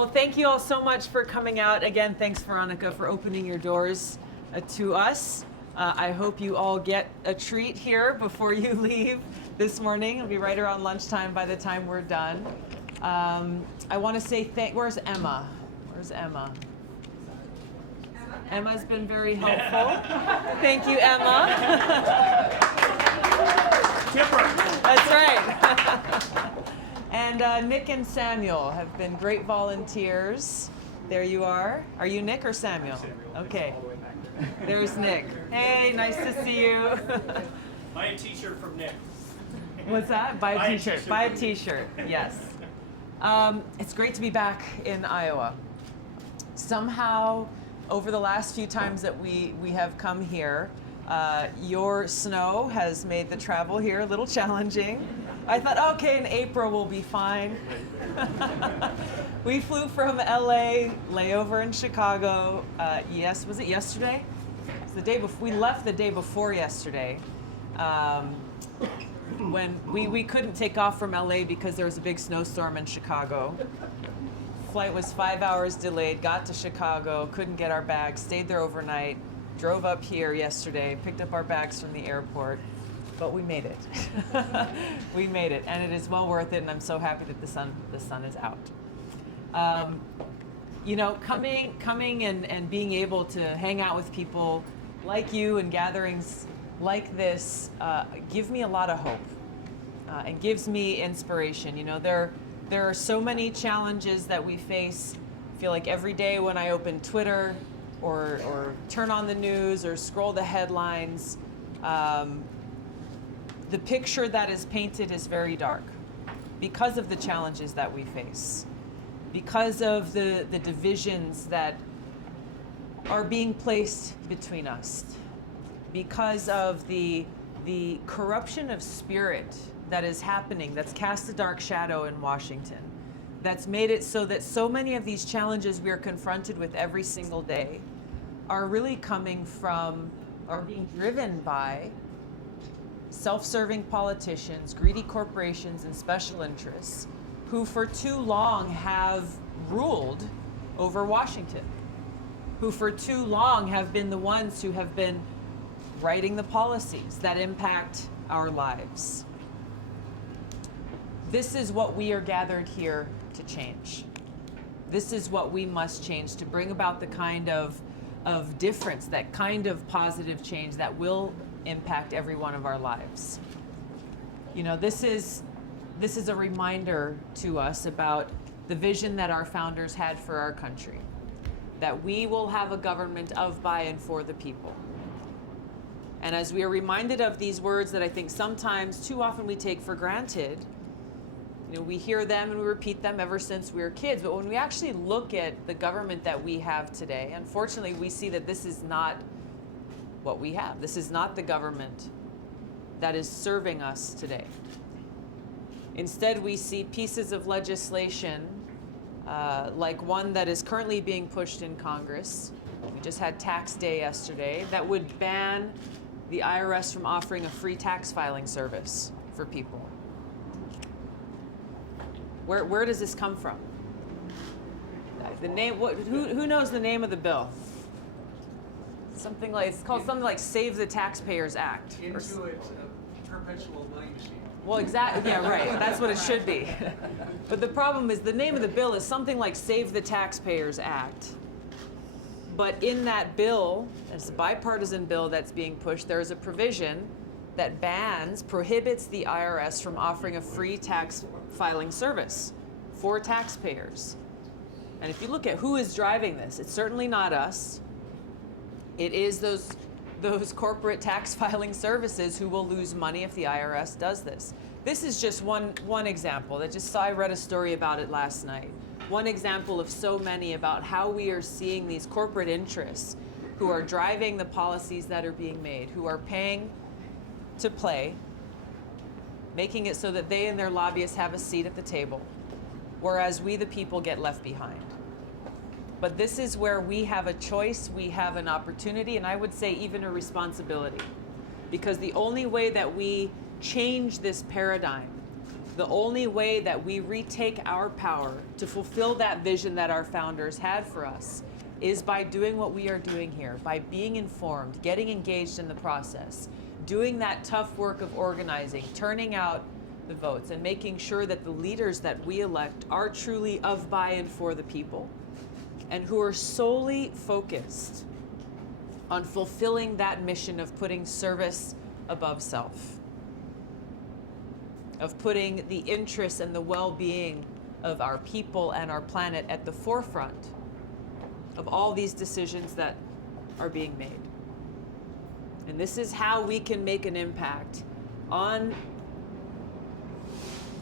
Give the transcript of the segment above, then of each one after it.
Well, thank you all so much for coming out. Again, thanks, Veronica, for opening your doors to us. I hope you all get a treat here before you leave this morning. It'll be right around lunchtime by the time we're done. I want to say where's Emma? Where's Emma? Emma's been very helpful. Thank you, Emma. That's right. And Nick and Samuel have been great volunteers. There you are. Are you Nick or Samuel? Okay. There's Nick. Hey, nice to see you. Buy a t-shirt from Nick. What's that? Buy a t-shirt. Buy a t-shirt. Yes. It's great to be back in Iowa. Somehow, over the last few times that we have come here, your snow has made the travel here a little challenging. I thought, okay, in April we'll be fine. We flew from LA, layover in Chicago. Yes, was it yesterday? It's the day before. We left the day before yesterday. When we couldn't take off from LA because there was a big snowstorm in Chicago. Flight was 5 hours delayed, got to Chicago, couldn't get our bags, stayed there overnight, drove up here yesterday, picked up our bags from the airport, but we made it. We made it, and it is well worth it, and I'm so happy that the sun is out. You know, coming and being able to hang out with people like you and gatherings like this give me a lot of hope and gives me inspiration. You know, there are so many challenges that we face. I feel like every day when I open Twitter or turn on the news or scroll the headlines, the picture that is painted is very dark because of the challenges that we face, because of the divisions that are being placed between us, because of the corruption of spirit that is happening, that's cast a dark shadow in Washington, that's made it so that so many of these challenges we are confronted with every single day are really coming from, are being driven by self-serving politicians, greedy corporations, and special interests who for too long have ruled over Washington, who for too long have been the ones who have been writing the policies that impact our lives. This is what we are gathered here to change. This is what we must change to bring about the kind of difference, that kind of positive change that will impact every one of our lives. You know, this is a reminder to us about the vision that our founders had for our country, that we will have a government of, by, and for the people. And as we are reminded of these words that I think sometimes too often we take for granted, you know, we hear them and we repeat them ever since we were kids, but when we actually look at the government that we have today, unfortunately we see that this is not what we have. This is not the government that is serving us today. Instead, we see pieces of legislation like one that is currently being pushed in Congress. We just had tax day yesterday that would ban the IRS from offering a free tax filing service for people. Where does this come from? The name. Who knows the name of the bill? Something like, it's called something like Save the Taxpayers Act. Intuit, perpetual money machine. Well, exactly. Yeah, right. That's what it should be. But the problem is the name of the bill is something like Save the Taxpayers Act. But in that bill, it's a bipartisan bill that's being pushed, there is a provision that prohibits the IRS from offering a free tax filing service for taxpayers. And if you look at who is driving this, it's certainly not us. It is those corporate tax filing services who will lose money if the IRS does this. This is just one example. I read a story about it last night. One example of so many about how we are seeing these corporate interests who are driving the policies that are being made, who are paying to play, making it so that they and their lobbyists have a seat at the table, whereas we the people get left behind. But this is where we have a choice, we have an opportunity, and I would say even a responsibility. Because the only way that we change this paradigm, The only way that we retake our power to fulfill that vision that our founders had for us is by doing what we are doing here, by being informed, getting engaged in the process, doing that tough work of organizing, turning out the votes, and making sure that the leaders that we elect are truly of, by, and for the people, and who are solely focused on fulfilling that mission of putting service above self, of putting the interests and the well-being of our people and our planet at the forefront of all these decisions that are being made. And this is how we can make an impact on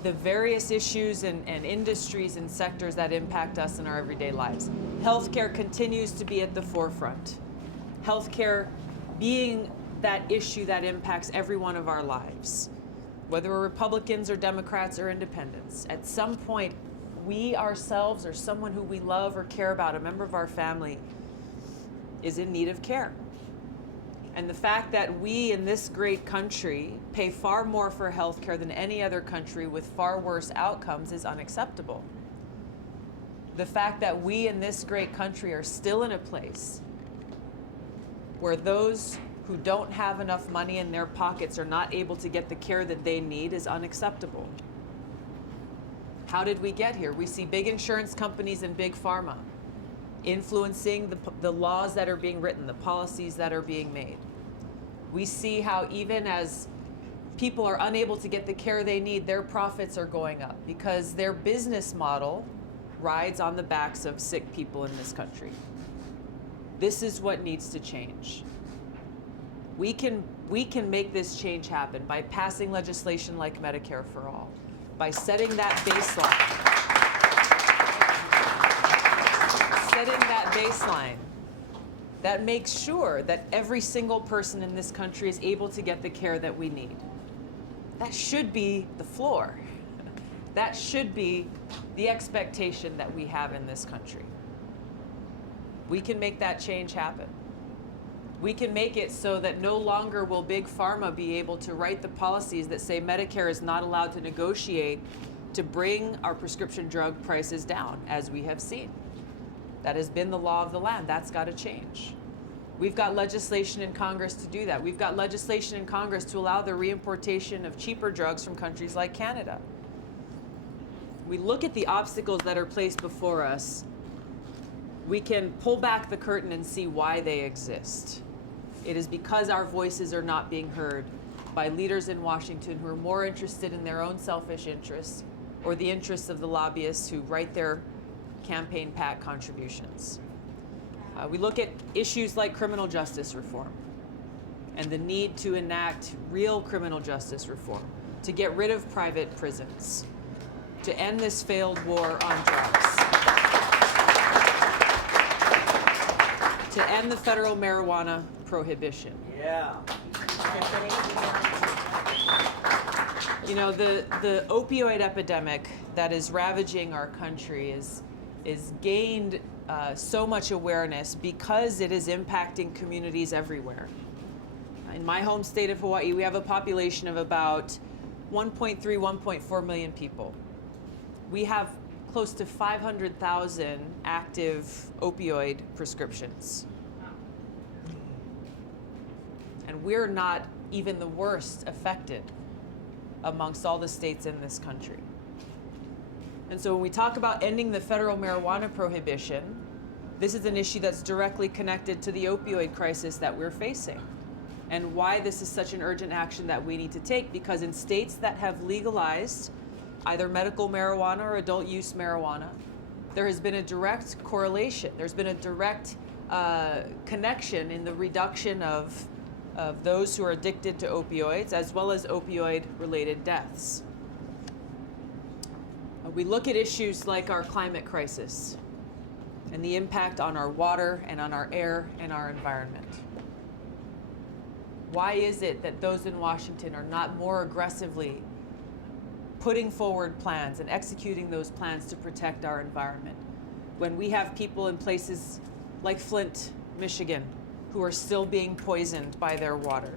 the various issues and industries and sectors that impact us in our everyday lives. Healthcare continues to be at the forefront. Healthcare being that issue that impacts every one of our lives, whether we're Republicans or Democrats or independents. At some point, we ourselves or someone who we love or care about, a member of our family, is in need of care. And the fact that we in this great country pay far more for health care than any other country with far worse outcomes is unacceptable. The fact that we in this great country are still in a place where those who don't have enough money in their pockets are not able to get the care that they need is unacceptable. How did we get here? We see big insurance companies and big pharma influencing the laws that are being written, the policies that are being made. We see how even as people are unable to get the care they need, their profits are going up because their business model rides on the backs of sick people in this country. This is what needs to change. We can make this change happen by passing legislation like Medicare for All, by setting that baseline that makes sure that every single person in this country is able to get the care that we need. That should be the floor. That should be the expectation that we have in this country. We can make that change happen. We can make it so that no longer will big pharma be able to write the policies that say Medicare is not allowed to negotiate to bring our prescription drug prices down, as we have seen. That has been the law of the land. That's got to change. We've got legislation in Congress to do that. We've got legislation in Congress to allow the reimportation of cheaper drugs from countries like Canada. We look at the obstacles that are placed before us. We can pull back the curtain and see why they exist. It is because our voices are not being heard by leaders in Washington who are more interested in their own selfish interests or the interests of the lobbyists who write their campaign PAC contributions. We look at issues like criminal justice reform and the need to enact real criminal justice reform, to get rid of private prisons, to end this failed war on drugs, to end the federal marijuana prohibition. Yeah. You know, the opioid epidemic that is ravaging our country is gained so much awareness because it is impacting communities everywhere. In my home state of Hawaii, we have a population of about 1.3, 1.4 million people. We have close to 500,000 active opioid prescriptions. And we're not even the worst affected amongst all the states in this country. And so when we talk about ending the federal marijuana prohibition, this is an issue that's directly connected to the opioid crisis that we're facing and why this is such an urgent action that we need to take, because in states that have legalized either medical marijuana or adult use marijuana, there has been a direct correlation. There's been a direct connection in the reduction of those who are addicted to opioids as well as opioid-related deaths. We look at issues like our climate crisis and the impact on our water and on our air and our environment. Why is it that those in Washington are not more aggressively putting forward plans and executing those plans to protect our environment when we have people in places like Flint, Michigan, who are still being poisoned by their water?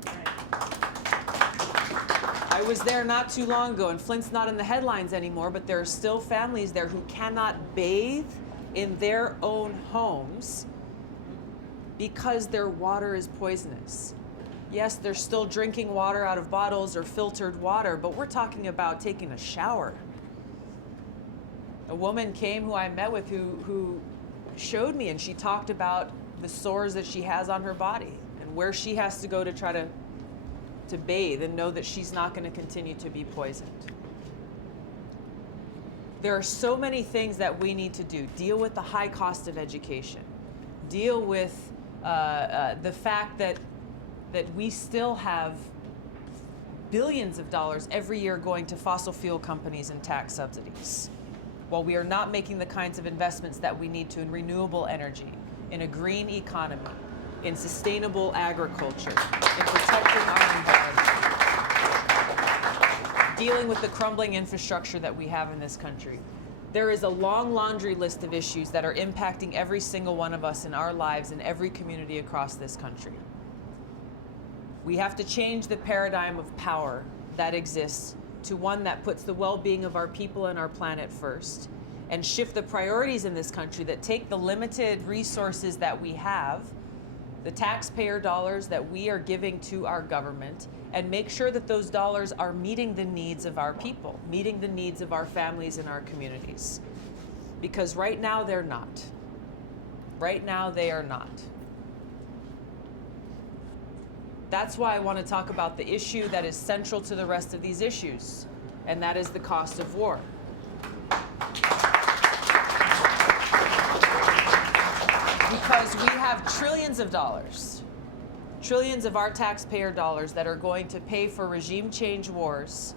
I I was there not too long ago, and Flint's not in the headlines anymore, but there are still families there who cannot bathe in their own homes because their water is poisonous. Yes, they're still drinking water out of bottles or filtered water, but we're talking about taking a shower. A woman came who I met with who showed me, and she talked about the sores that she has on her body and where she has to go to try to bathe and know that she's not going to continue to be poisoned. There are so many things that we need to do. Deal with the high cost of education. Deal with the fact that we still have billions of dollars every year going to fossil fuel companies and tax subsidies, while we are not making the kinds of investments that we need to in renewable energy, in a green economy, in sustainable agriculture, in protecting our environment, dealing with the crumbling infrastructure that we have in this country. There is a long laundry list of issues that are impacting every single one of us in our lives in every community across this country. We have to change the paradigm of power that exists to one that puts the well-being of our people and our planet first, and shift the priorities in this country that take the limited resources that we have, the taxpayer dollars that we are giving to our government, and make sure that those dollars are meeting the needs of our people, meeting the needs of our families and our communities. Because right now they're not. Right now they are not. That's why I want to talk about the issue that is central to the rest of these issues, and that is the cost of war. Because we have trillions of dollars, trillions of our taxpayer dollars that are going to pay for regime change wars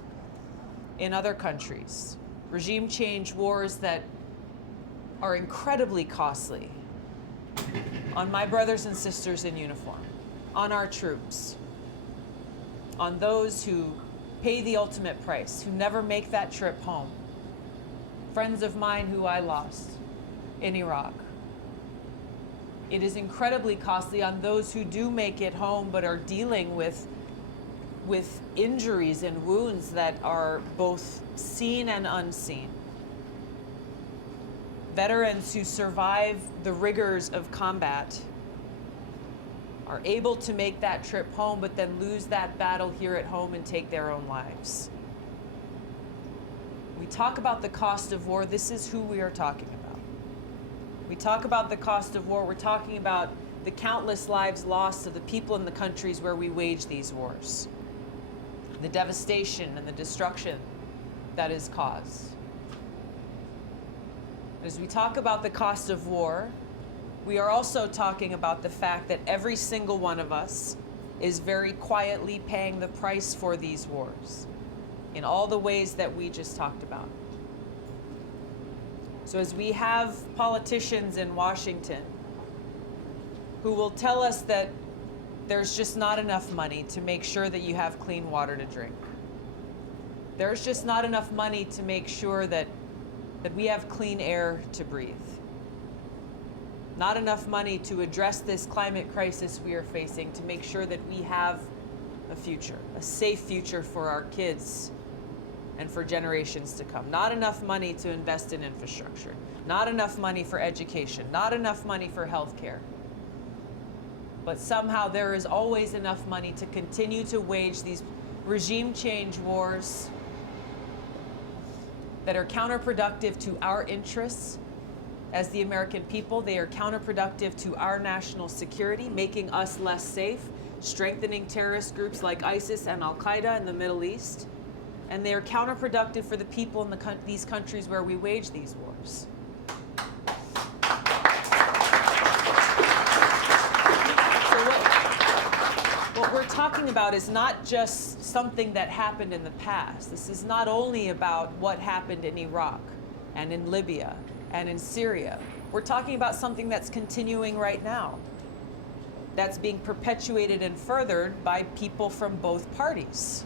in other countries. Regime change wars that are incredibly costly on my brothers and sisters in uniform, on our troops, on those who pay the ultimate price, who never make that trip home. Friends of mine who I lost in Iraq. It is incredibly costly on those who do make it home but are dealing with injuries and wounds that are both seen and unseen. Veterans who survive the rigors of combat are able to make that trip home but then lose that battle here at home and take their own lives. We talk about the cost of war. This is who we are talking about. We talk about the cost of war. We're talking about the countless lives lost of the people in the countries where we wage these wars, the devastation and the destruction that is caused. As we talk about the cost of war, we are also talking about the fact that every single one of us is very quietly paying the price for these wars in all the ways that we just talked about. So as we have politicians in Washington who will tell us that there's just not enough money to make sure that you have clean water to drink. There's just not enough money to make sure that we have clean air to breathe. Not enough money to address this climate crisis we are facing, to make sure that we have a future, a safe future for our kids and for generations to come. Not enough money to invest in infrastructure. Not enough money for education. Not enough money for healthcare. But somehow there is always enough money to continue to wage these regime change wars that are counterproductive to our interests as the American people. They are counterproductive to our national security, making us less safe, strengthening terrorist groups like ISIS and Al-Qaeda in the Middle East. And they are counterproductive for the people in these countries where we wage these wars. So what we're talking about is not just something that happened in the past. This is not only about what happened in Iraq and in Libya and in Syria. We're talking about something that's continuing right now, that's being perpetuated and furthered by people from both parties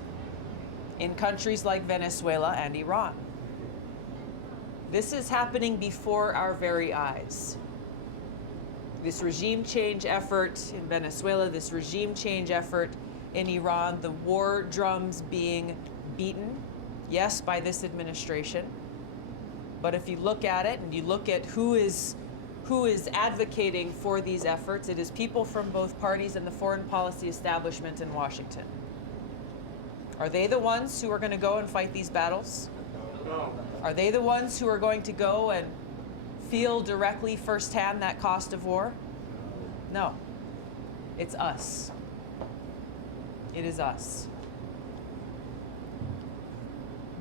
in countries like Venezuela and Iran. This is happening before our very eyes. This regime change effort in Venezuela, this regime change effort in Iran, the war drums being beaten, yes, by this administration. But if you look at it and you look at who is advocating for these efforts, it is people from both parties and the foreign policy establishment in Washington. Are they the ones who are going to go and fight these battles? No. Are they the ones who are going to go and feel directly firsthand that cost of war? No. It's us. It is us.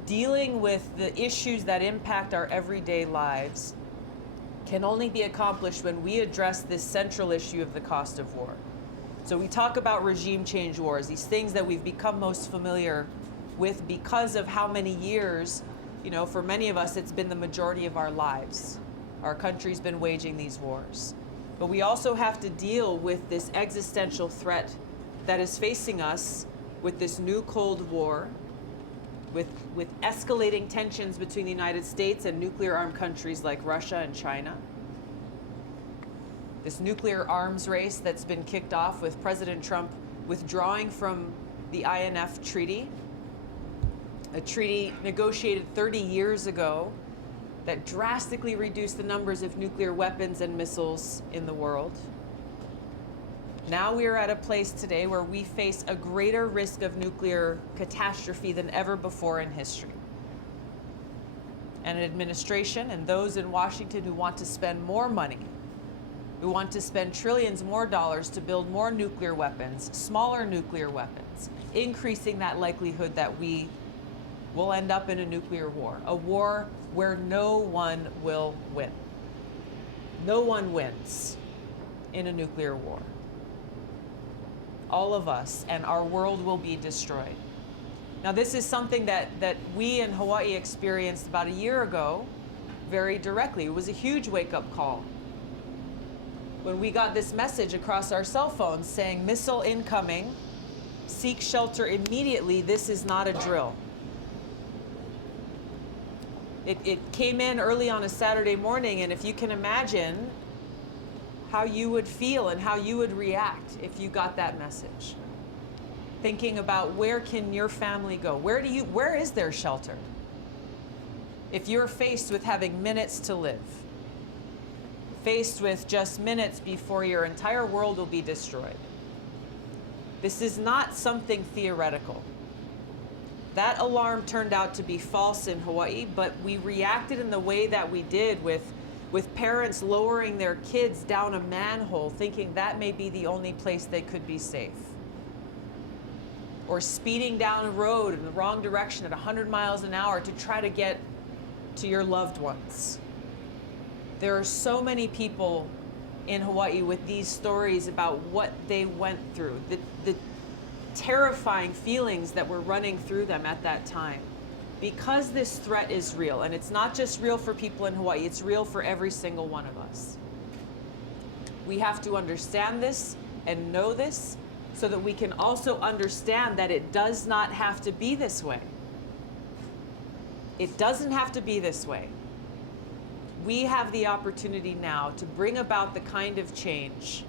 Dealing with the issues that impact our everyday lives can only be accomplished when we address this central issue of the cost of war. So we talk about regime change wars, these things that we've become most familiar with because of how many years, for many of us, it's been the majority of our lives. Our country's been waging these wars. But we also have to deal with this existential threat that is facing us with this new Cold War, with escalating tensions between the United States and nuclear-armed countries like Russia and China. This nuclear arms race that's been kicked off with President Trump withdrawing from the INF treaty, a treaty negotiated 30 years ago that drastically reduced the numbers of nuclear weapons and missiles in the world. Now we are at a place today where we face a greater risk of nuclear catastrophe than ever before in history. And an administration and those in Washington who want to spend more money, who want to spend trillions more dollars to build more nuclear weapons, smaller nuclear weapons, increasing that likelihood that we will end up in a war where no one will win. No one wins in a nuclear war. All of us, and our world will be destroyed. Now, this is something that we in Hawaii experienced about a year ago very directly. It was a huge wake-up call when we got this message across our cell phones saying, missile incoming, seek shelter immediately, this is not a drill. It came in early on a Saturday morning, and if you can imagine how you would feel and how you would react if you got that message. Thinking about where can your family go? Where is their shelter? If you're faced with having minutes to live, faced with just minutes before your entire world will be destroyed. This is not something theoretical. That alarm turned out to be false in Hawaii, but we reacted in the way that we did with parents lowering their kids down a manhole thinking that may be the only place they could be safe. Or speeding down a road in the wrong direction at 100 miles an hour to try to get to your loved ones. There are so many people in Hawaii with these stories about what they went through, the terrifying feelings that were running through them at that time. Because this threat is real, and it's not just real for people in Hawaii, it's real for every single one of us. We have to understand this and know this so that we can also understand that it does not have to be this way. It doesn't have to be this way. We have the opportunity now to bring about the kind of change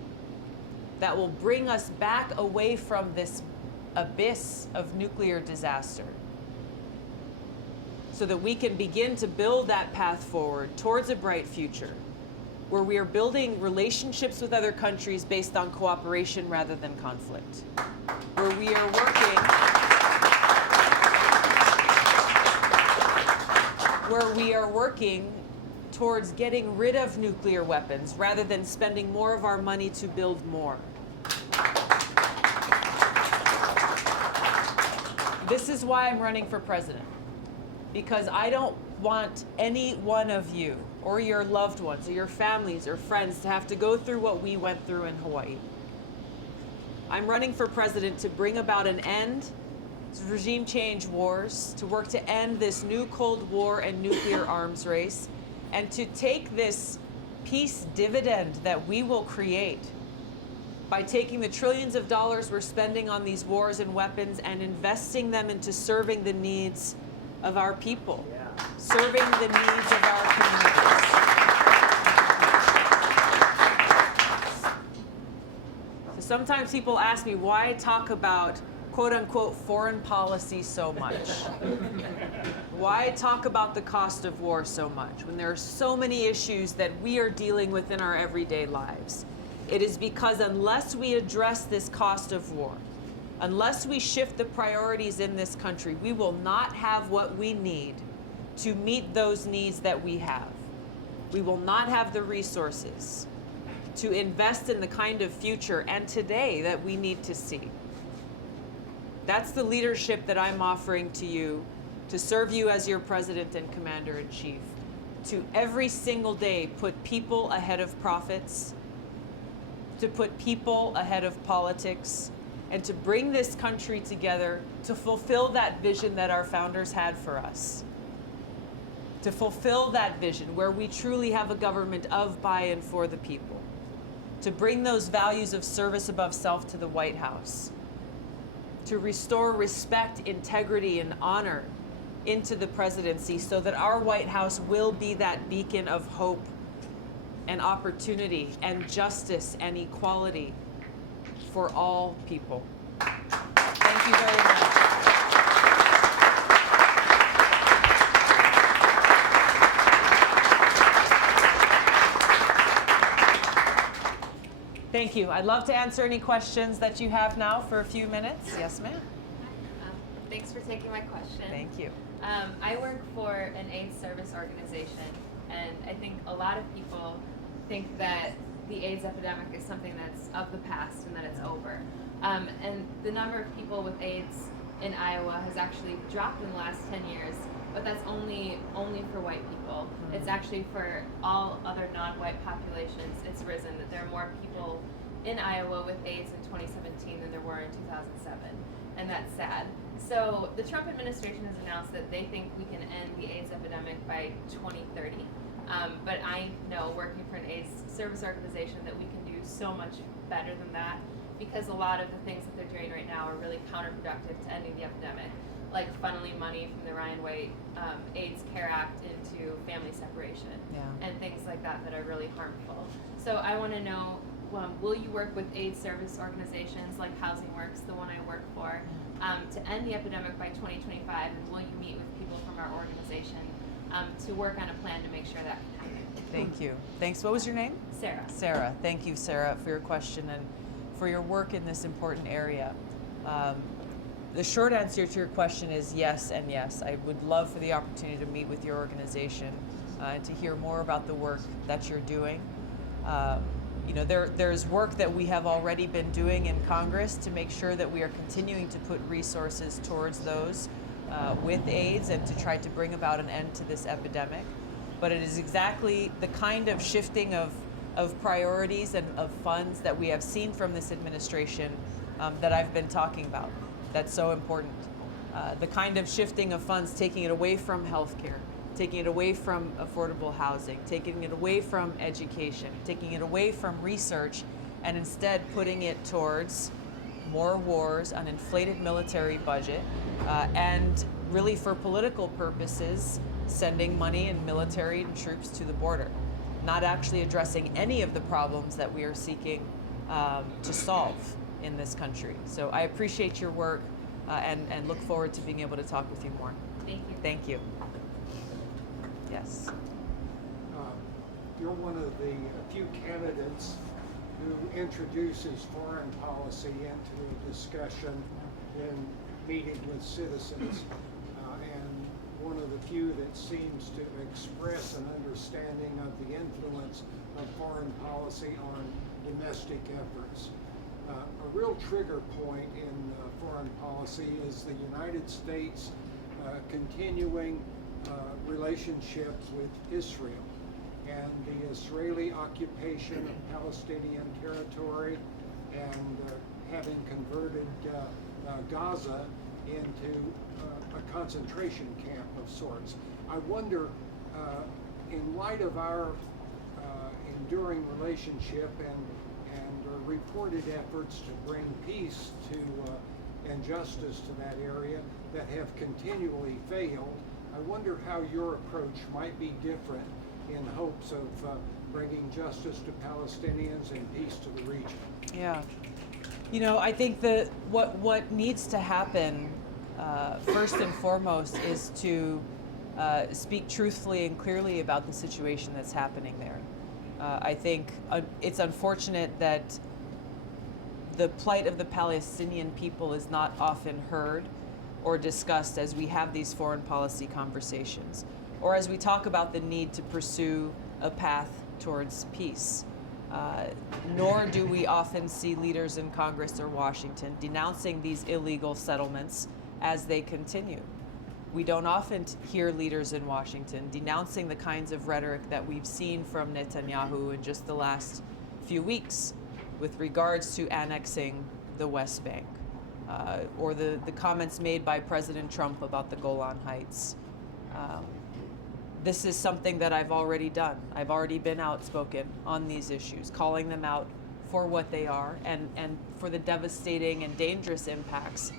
that will bring us back away from this abyss of nuclear disaster, so that we can begin to build that path forward towards a bright future, where we are building relationships with other countries based on cooperation rather than conflict, where we are working towards getting rid of nuclear weapons rather than spending more of our money to build more. This is why I'm running for president, because I don't want any one of you or your loved ones or your families or friends to have to go through what we went through in Hawaii. I'm running for president to bring about an end to regime change wars, to work to end this new Cold War and nuclear arms race, and to take this peace dividend that we will create by taking the trillions of dollars we're spending on these wars and weapons and investing them into serving the needs of our people, serving the needs of our communities. So sometimes people ask me why I talk about quote unquote foreign policy so much? Why talk about the cost of war so much when there are so many issues that we are dealing with in our everyday lives? It is because unless we address this cost of war, unless we shift the priorities in this country, we will not have what we need to meet those needs that we have. We will not have the resources to invest in the kind of future and today that we need to see. That's the leadership that I'm offering to you, to serve you as your president and commander-in-chief, to every single day put people ahead of profits, to put people ahead of politics, and to bring this country together to fulfill that vision that our founders had for us. To fulfill that vision where we truly have a government of, by, and for the people. To bring those values of service above self to the White House. To restore respect, integrity, and honor into the presidency so that our White House will be that beacon of hope and opportunity and justice and equality for all people. Thank you very much. Thank you. I'd love to answer any questions that you have now for a few minutes. Yes, ma'am. Thanks for taking my question. Thank you. I work for an AIDS service organization, and I think a lot of people think that the AIDS epidemic is something that's of the past and that it's over. And the number of people with AIDS in Iowa has actually dropped in the last 10 years, but that's only for white people. Mm-hmm. It's actually for all other non-white populations, it's risen, that there are more people in Iowa with AIDS in 2017 than there were in 2007, and that's sad. So the Trump administration has announced that they think we can end the AIDS epidemic by 2030. But I know, working for an AIDS service organization, that we can do so much better than that, because a lot of the things that they're doing right now are really counterproductive to ending the epidemic, like funneling money from the Ryan White AIDS Care Act into family separation, and things like that that are really harmful. So I want to know, will you work with AIDS service organizations like Housing Works, the one I work for, to end the epidemic by 2025, and will you meet with people from our organization to work on a plan to make sure that can happen? Thank you. Thanks. What was your name? Sarah. Sarah. Thank you, Sarah, for your question and for your work in this important area. The short answer to your question is yes and yes. I would love for the opportunity to meet with your organization and to hear more about the work that you're doing. You know, there's work that we have already been doing in Congress to make sure that we are continuing to put resources towards those with AIDS and to try to bring about an end to this epidemic. But it is exactly the kind of shifting of priorities and of funds that we have seen from this administration that I've been talking about. That's so important. The kind of shifting of funds, taking it away from healthcare, taking it away from affordable housing, taking it away from education, taking it away from research, and instead putting it towards more wars, an inflated military budget, and really for political purposes, sending money and military and troops to the border, not actually addressing any of the problems that we are seeking to solve in this country. So I appreciate your work and look forward to being able to talk with you more. Thank you. Thank you. Yes. You're one of the few candidates who introduces foreign policy into a discussion in meeting with citizens, and one of the few that seems to express an understanding of the influence of foreign policy on domestic efforts. A real trigger point in foreign policy is the United States continuing relationship with Israel and the Israeli occupation of Palestinian territory and having converted Gaza into a concentration camp of sorts. I wonder, in light of our enduring relationship and reported efforts to bring peace to and justice to that area that have continually failed, I wonder how your approach might be different in hopes of bringing justice to Palestinians and peace to the region. Yeah. You know, I think that what needs to happen first and foremost is to speak truthfully and clearly about the situation that's happening there. I think it's unfortunate that the plight of the Palestinian people is not often heard or discussed as we have these foreign policy conversations, or as we talk about the need to pursue a path towards peace. Nor do we often see leaders in Congress or Washington denouncing these illegal settlements as they continue. We don't often hear leaders in Washington denouncing the kinds of rhetoric that we've seen from Netanyahu in just the last few weeks with regards to annexing the West Bank, or the comments made by President Trump about the Golan Heights. This is something that I've already done. I've already been outspoken on these issues, calling them out for what they are and for the devastating and dangerous impacts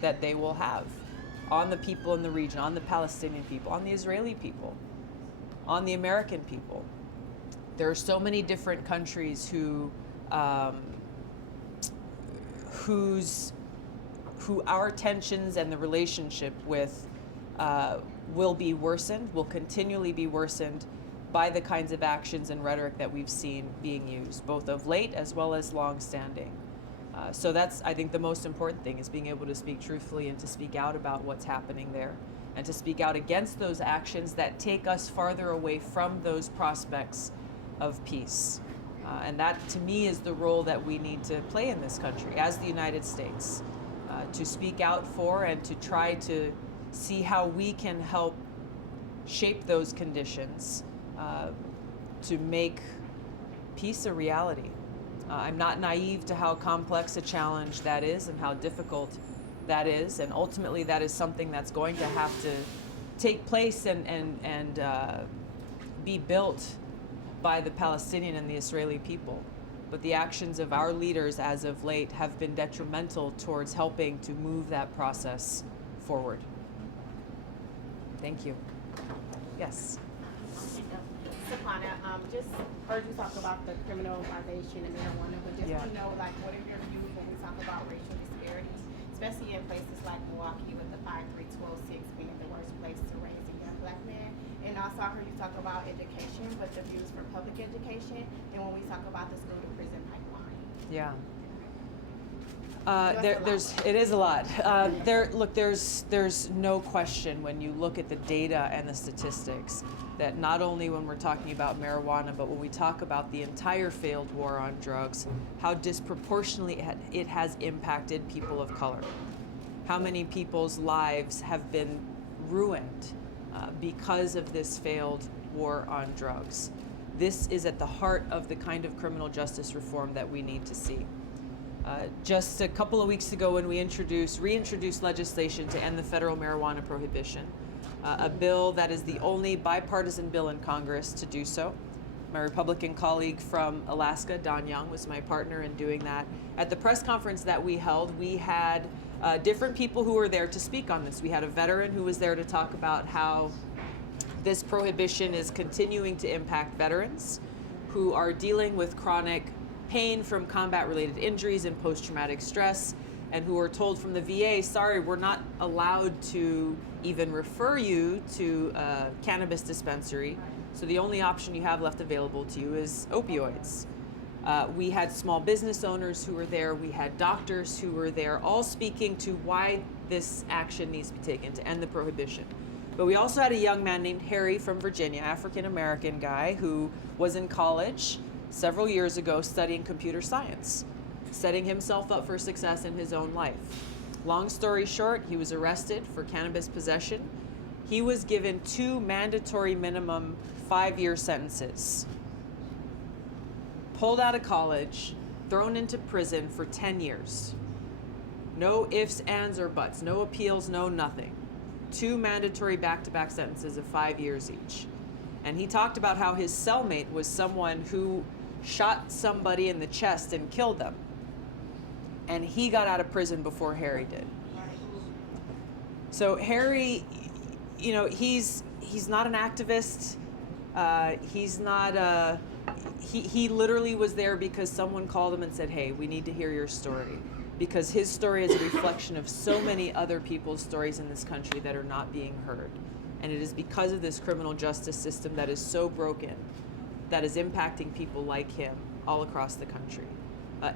that they will have on the people in the region, on the Palestinian people, on the Israeli people, on the American people. There are so many different countries who our tensions and the relationship with will be worsened, will continually be worsened by the kinds of actions and rhetoric that we've seen being used, both of late as well as long-standing. So that's, I think, the most important thing, is being able to speak truthfully and to speak out about what's happening there, and to speak out against those actions that take us farther away from those prospects of peace. And that, to me, is the role that we need to play in this country as the United States, to speak out for and to try to see how we can help shape those conditions to make peace a reality. I'm not naive to how complex a challenge that is and how difficult that is, and ultimately that is something that's going to have to take place and be built by the Palestinian and the Israeli people. But the actions of our leaders as of late have been detrimental towards helping to move that process forward. Thank you. Yes. Sapana, just heard you talk about the criminalization of marijuana, but just want to know, like, what are your views when we talk about racial disparities, especially in places like Milwaukee, with the 53126 being the worst place to raise a young black man? And also, I heard you talk about education, but the views for public education, and when we talk about the school to prison pipeline. Yeah. It is a lot. There's no question when you look at the data and the statistics that not only when we're talking about marijuana, but when we talk about the entire failed war on drugs, how disproportionately it has impacted people of color. How many people's lives have been ruined because of this failed war on drugs. This is at the heart of the kind of criminal justice reform that we need to see. Just a couple of weeks ago when we reintroduced legislation to end the federal marijuana prohibition, a bill that is the only bipartisan bill in Congress to do so. My Republican colleague from Alaska, Don Young, was my partner in doing that. At the press conference that we held, we had different people who were there to speak on this. We had a veteran who was there to talk about how this prohibition is continuing to impact veterans who are dealing with chronic pain from combat-related injuries and post-traumatic stress, and who are told from the VA, sorry, we're not allowed to even refer you to a cannabis dispensary, so the only option you have left available to you is opioids. We had small business owners who were there, we had doctors who were there, all speaking to why this action needs to be taken to end the prohibition. But we also had a young man named Harry from Virginia, African-American guy, who was in college several years ago studying computer science, setting himself up for success in his own life. Long story short, he was arrested for cannabis possession. He was given 2 mandatory minimum 5-year sentences. Pulled out of college, thrown into prison for 10 years. No ifs, ands, or buts, no appeals, no nothing. 2 mandatory back-to-back sentences of 5 years each. And he talked about how his cellmate was someone who shot somebody in the chest and killed them. And he got out of prison before Harry did. So Harry, you know, he's not an activist. He's not he literally was there because someone called him and said, hey, we need to hear your story. because his story is a reflection of so many other people's stories in this country that are not being heard. And it is because of this criminal justice system that is so broken that is impacting people like him all across the country.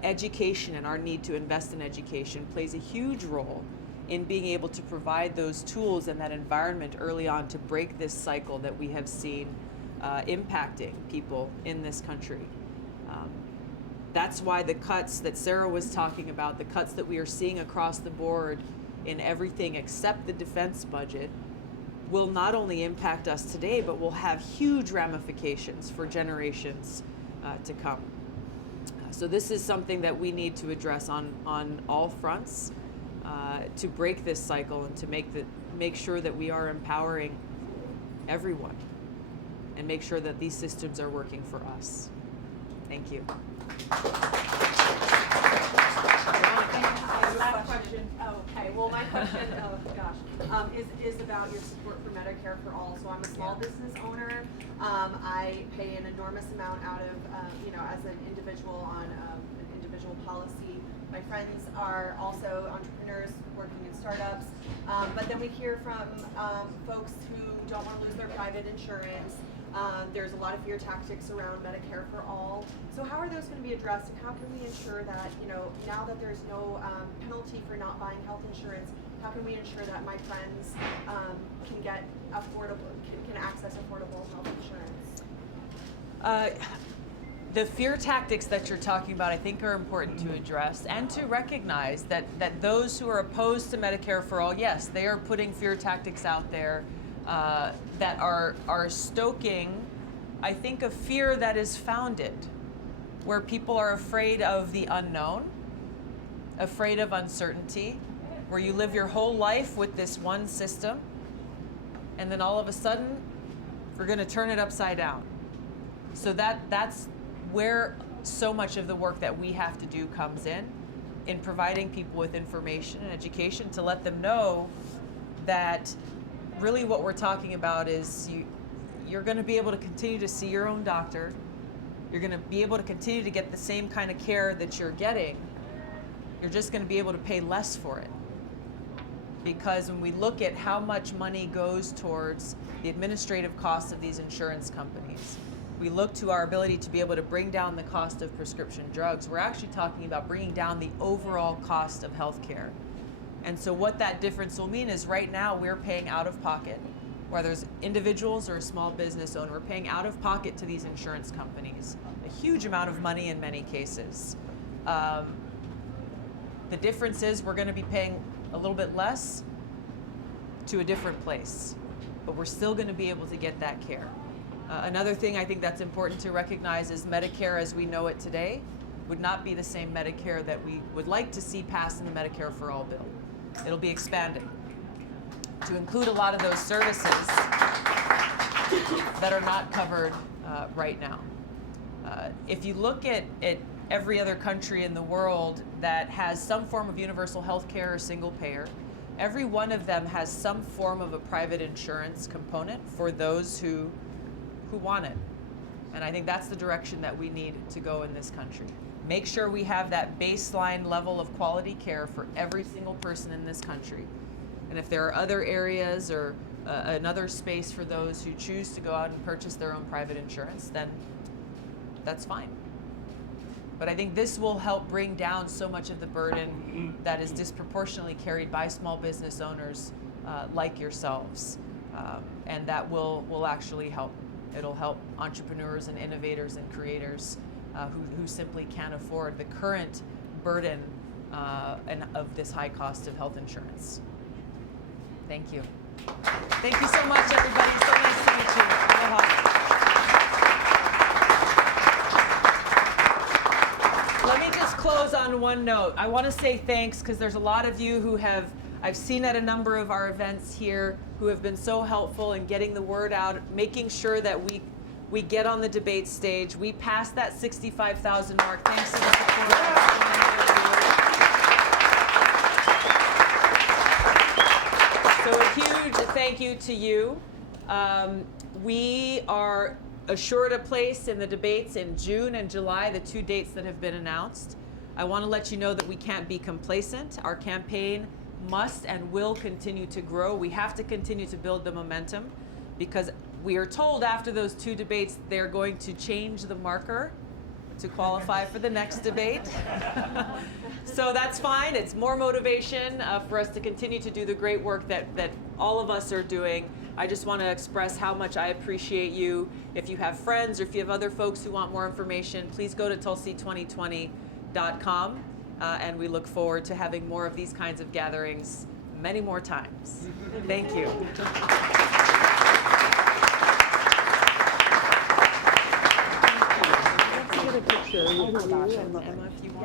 Education and our need to invest in education plays a huge role in being able to provide those tools and that environment early on to break this cycle that we have seen impacting people in this country. That's why the cuts that Sarah was talking about, the cuts that we are seeing across the board in everything except the defense budget, will not only impact us today, but will have huge ramifications for generations to come. So this is something that we need to address on all fronts to break this cycle and to make sure that we are empowering everyone and make sure that these systems are working for us. Thank you. Last question. Okay. Well, my question, is about your support for Medicare for All. So I'm a small business owner. I pay an enormous amount out of, as an individual on an individual policy. My friends are also entrepreneurs working in startups. But then we hear from folks who don't want to lose their private insurance. There's a lot of fear tactics around Medicare for All. So how are those going to be addressed, and how can we ensure that, now that there's no penalty for not buying health insurance, how can we ensure that my friends can get can access affordable health insurance? The fear tactics that you're talking about, I think, are important to address and to recognize that those who are opposed to Medicare for All, yes, they are putting fear tactics out there that are stoking, I think, a fear that is founded, where people are afraid of the unknown, afraid of uncertainty, where you live your whole life with this one system, and then all of a sudden, we're going to turn it upside down. So that's where so much of the work that we have to do comes in providing people with information and education to let them know that really what we're talking about is you're going to be able to continue to see your own doctor. You're going to be able to continue to get the same kind of care that you're getting. You're just going to be able to pay less for it. Because when we look at how much money goes towards the administrative costs of these insurance companies, we look to our ability to be able to bring down the cost of prescription drugs, we're actually talking about bringing down the overall cost of healthcare. And so what that difference will mean is right now we're paying out of pocket, whether it's individuals or a small business owner, we're paying out of pocket to these insurance companies, a huge amount of money in many cases. The difference is we're going to be paying a little bit less to a different place, but we're still going to be able to get that care. Another thing I think that's important to recognize is Medicare as we know it today would not be the same Medicare that we would like to see passed in the Medicare for All bill. It'll be expanded to include a lot of those services that are not covered right now. If you look at every other country in the world that has some form of universal health care or single payer, every one of them has some form of a private insurance component for those who want it. And I think that's the direction that we need to go in this country. Make sure we have that baseline level of quality care for every single person in this country. And if there are other areas or another space for those who choose to go out and purchase their own private insurance, then that's fine. But I think this will help bring down so much of the burden that is disproportionately carried by small business owners like yourselves. And that will actually help. It'll help entrepreneurs and innovators and creators who simply can't afford the current burden of this high cost of health insurance. Thank you. Thank you so much, everybody. It's so nice to meet you. Aloha. Let me just close on one note. I want to say thanks because there's a lot of you who I've seen at a number of our events here who have been so helpful in getting the word out, making sure that we get on the debate stage. We passed that 65,000 mark thanks to the support of so many of you. So a huge thank you to you. We are assured a place in the debates in June and July, the 2 dates that have been announced. I want to let you know that we can't be complacent. Our campaign must and will continue to grow. We have to continue to build the momentum because we are told after those 2 debates they're going to change the marker to qualify for the next debate. So that's fine. It's more motivation for us to continue to do the great work that all of us are doing. I just want to express how much I appreciate you. If you have friends or if you have other folks who want more information, please go to tulsi2020.com, and we look forward to having more of these kinds of gatherings many more times. Thank you. Let's get a picture of you and Emma if you want.